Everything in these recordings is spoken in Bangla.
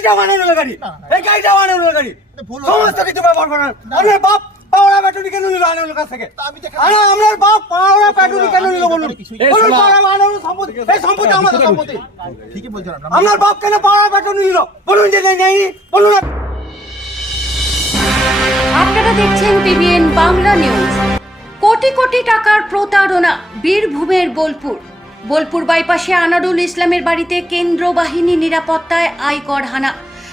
গাড়িটা গাড়ি। এই গাড়িটা গাড়ি। সমস্ত কিছু ব্যবহার আপনার বাপ ব্যাটারি কেন নিল আনানোর কাছ থেকে? তা আমি দেখে- আরে আপনার বাপ ব্যাটারি কেন নিল বলুন। বলুন সম্পত্তি এই সম্পত্তি আমাদের সম্পত্তি। ঠিকই বলছেন। আপনার বাপ কেন ব্যাটারি নিল? বলুন যে নেই বলুন না। আপনারা দেখছেন টিভিএন বাংলা নিউজ কোটি কোটি টাকার প্রতারণা বীরভূমের বোলপুর। বোলপুর বাইপাসে আনারুল ইসলামের বাড়িতে কেন্দ্র বাহিনী নিরাপত্তায় আয়কর হানা।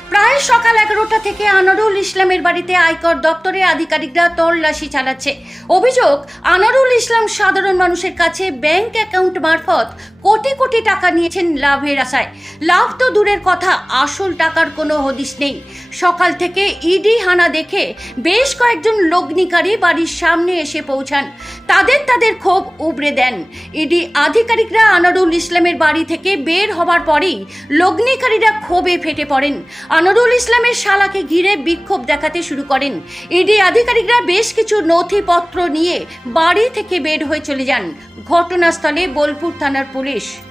প্রায় সকাল এগারোটা থেকে আনারুল ইসলামের বাড়িতে আয়কর দপ্তরের আধিকারিকরা তল্লাশি চালাচ্ছে। অভিযোগ, আনারুল ইসলাম সাধারণ মানুষের কাছে ব্যাংক অ্যাকাউন্ট মারফত কোটি কোটি টাকা নিয়েছেন লাভের আশায়। লাভ তো দূরের কথা, আসল টাকার কোনো হদিশ নেই। সকাল থেকে ইডি হানা দেখে বেশ কয়েকজন লগ্নিকারী বাড়ির সামনে এসে পৌঁছান। তাদের তাদের ক্ষোভ উবড়ে দেন। ইডি আধিকারিকরা আনারুল ইসলামের বাড়ি থেকে বের হবার পরেই লগ্নিকারীরা ক্ষোভে ফেটে পড়েন। আনারুল ইসলামের শালাকে ঘিরে বিক্ষোভ দেখাতে শুরু করেন। ইডি আধিকারিকরা বেশ কিছু নথিপত্র নিয়ে বাড়ি থেকে বের হয়ে চলে যান। ঘটনাস্থলে বোলপুর থানার পুলিশ English.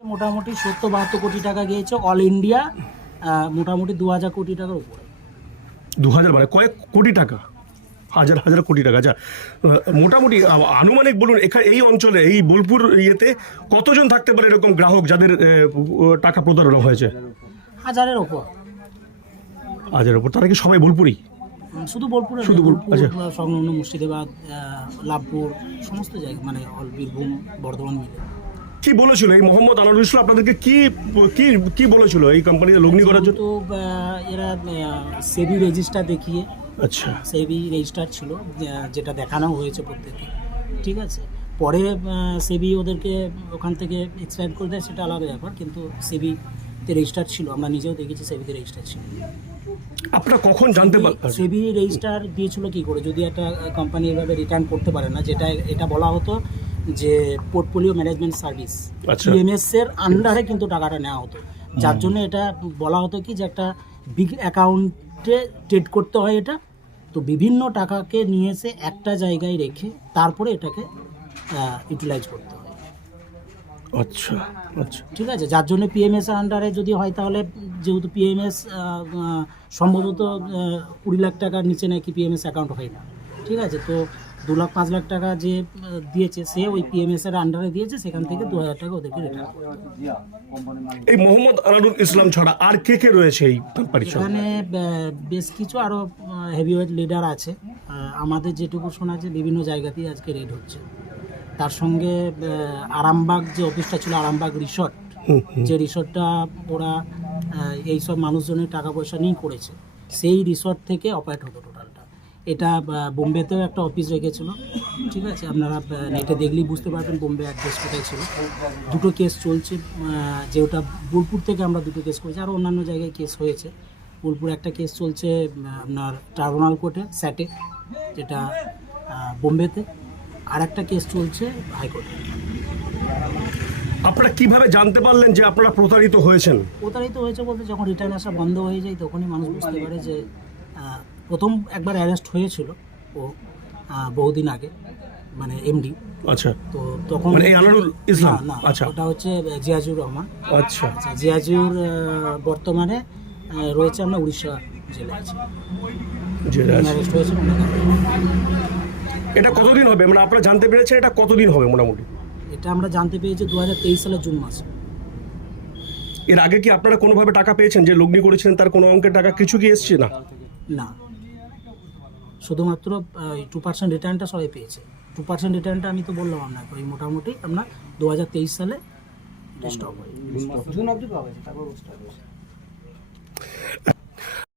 মোটামুটি সত্তর বাহাত্তর কোটি টাকা গিয়েছে অল ইন্ডিয়া মোটামুটি দু হাজার কোটি টাকার উপরে। দু হাজার মানে কয়েক কোটি টাকা? হাজার হাজার কোটি টাকা। আচ্ছা মোটামুটি আনুমানিক বলুন এখানে এই অঞ্চলে এই বোলপুর ইয়েতে কতজন থাকতে পারে এরকম গ্রাহক যাদের টাকা প্রতারণা হয়েছে? হাজারের ওপর হাজারের ওপর তারা কি সবাই বোলপুরি? শুধু বোলপুরে শুধু বোলপুর আচ্ছা। সংলগ্ন মুর্শিদাবাদ লাভপুর সমস্ত জায়গা মানে অল বীরভূম বর্ধমান মিলে। কি বলেছিল? এই মোহাম্মদ আনোয়ারুল ইসলাম আপনাদেরকে কি কি কি বলেছিল এই কোম্পানিতে লগ্নি করার জন্য? তো এরা সেবি রেজিস্টার দেখিয়ে আচ্ছা। সেবি রেজিস্টার ছিল যেটা দেখানো হয়েছে প্রত্যেকে ঠিক আছে? পরে সেবি ওদেরকে ওখান থেকে এক্সট্রাক্ট করে দেয় সেটা আলাদা ব্যাপার কিন্তু সেবিতে রেজিস্টার ছিল। আমরা নিজেও দেখেছি সেবিতে রেজিস্টার ছিল। আপনারা কখন জানতে পারলেন? সেবি রেজিস্টার দিয়েছিল কি করে? যদি একটা কোম্পানি এভাবে রিটার্ন করতে পারে না যেটা এটা বলা হতো যে পোর্টফোলিও ম্যানেজমেন্ট সার্ভিস। পিএমএস এর আন্ডারে কিন্তু টাকাটা নেওয়া হতো। যার জন্য এটা বলা হতো কি যে একটা বিগ অ্যাকাউন্টে ট্রেড করতে হয় এটা। তো বিভিন্ন টাকাকে নিয়ে এসে একটা জায়গায় রেখে তারপরে এটাকে ইউটিলাইজ করতে হয়। আচ্ছা আচ্ছা। ঠিক আছে? যার জন্য পিএমএস এর আন্ডারে যদি হয় তাহলে যেহেতু পিএমএস সম্ভবত কুড়ি লাখ টাকার নিচে নাকি পিএমএস অ্যাকাউন্ট হয় না। ঠিক আছে? তো দু লাখ পাঁচ লাখ টাকা যে দিয়েছে সে ওই পিএমএস এর আন্ডারে দিয়েছে সেখান থেকে দু হাজার টাকা ওদেরকে রিটার্ন এই মোহাম্মদ আনারুল ইসলাম ছাড়া আর কে কে রয়েছে এই কোম্পানির এখানে বেশ কিছু আরও হেভিওয়েট লিডার আছে। আমাদের যেটুকু শোনা যে বিভিন্ন জায়গাতেই আজকে রেড হচ্ছে। তার সঙ্গে আরামবাগ যে অফিসটা ছিল আরামবাগ রিসর্ট। যে রিসর্টটা ওরা এইসব মানুষজনের টাকা পয়সা নিয়ে করেছে। সেই রিসর্ট থেকে অপারেট হতো টোটালটা এটা বোম্বেতেও একটা অফিস রেখেছিল। ঠিক আছে? আপনারা নেটে দেখলেই বুঝতে পারবেন বোম্বে অ্যাড্রেস কোথায় ছিল। দুটো কেস চলছে আহ, যে ওটা বোলপুর থেকে আমরা দুটো কেস করেছি আরও অন্যান্য জায়গায় কেস হয়েছে। বোলপুর একটা কেস চলছে আপনার ট্রাইব্যুনাল কোর্টে স্যাটে যেটা বোম্বেতে। আর একটা কেস চলছে হাইকোর্টে আপনারা কীভাবে জানতে পারলেন যে আপনারা প্রতারিত হয়েছেন? প্রতারিত হয়েছে বলতে যখন রিটার্ন আসা বন্ধ হয়ে যায় তখনই মানুষ বুঝতে পারে যে প্রথম একবার অ্যারেস্ট হয়েছিল ও বহুদিন আগে মানে এমডি আচ্ছা। তো তখন মানে এই আনারুল ইসলাম? না, আচ্ছা। ওটা হচ্ছে জিয়াজুর রহমান। আচ্ছা। আচ্ছা জিয়াজুর বর্তমানে রয়েছে আমরা উড়িষ্যা জেলে আছে। অ্যারেস্ট হয়েছে এটা কতদিন হবে? মানে আপনারা জানতে পেরেছেন এটা কতদিন হবে মোটামুটি? এটা আমরা জানতে পেরেছি দু হাজার তেইশ সালের জুন মাসে। এর আগে কি আপনারা কোনোভাবে টাকা পেয়েছেন? যে লগ্নি করেছিলেন তার কোনো অঙ্কের টাকা কিছু কি এসছে না? না। শুধুমাত্র টু পার্সেন্ট রিটার্নটা সবাই পেয়েছে। টু পার্সেন্ট রিটার্নটা আমি তো বললাম আপনাকে ওই মোটামুটি আপনার দু হাজার তেইশ সালে স্টপ হয়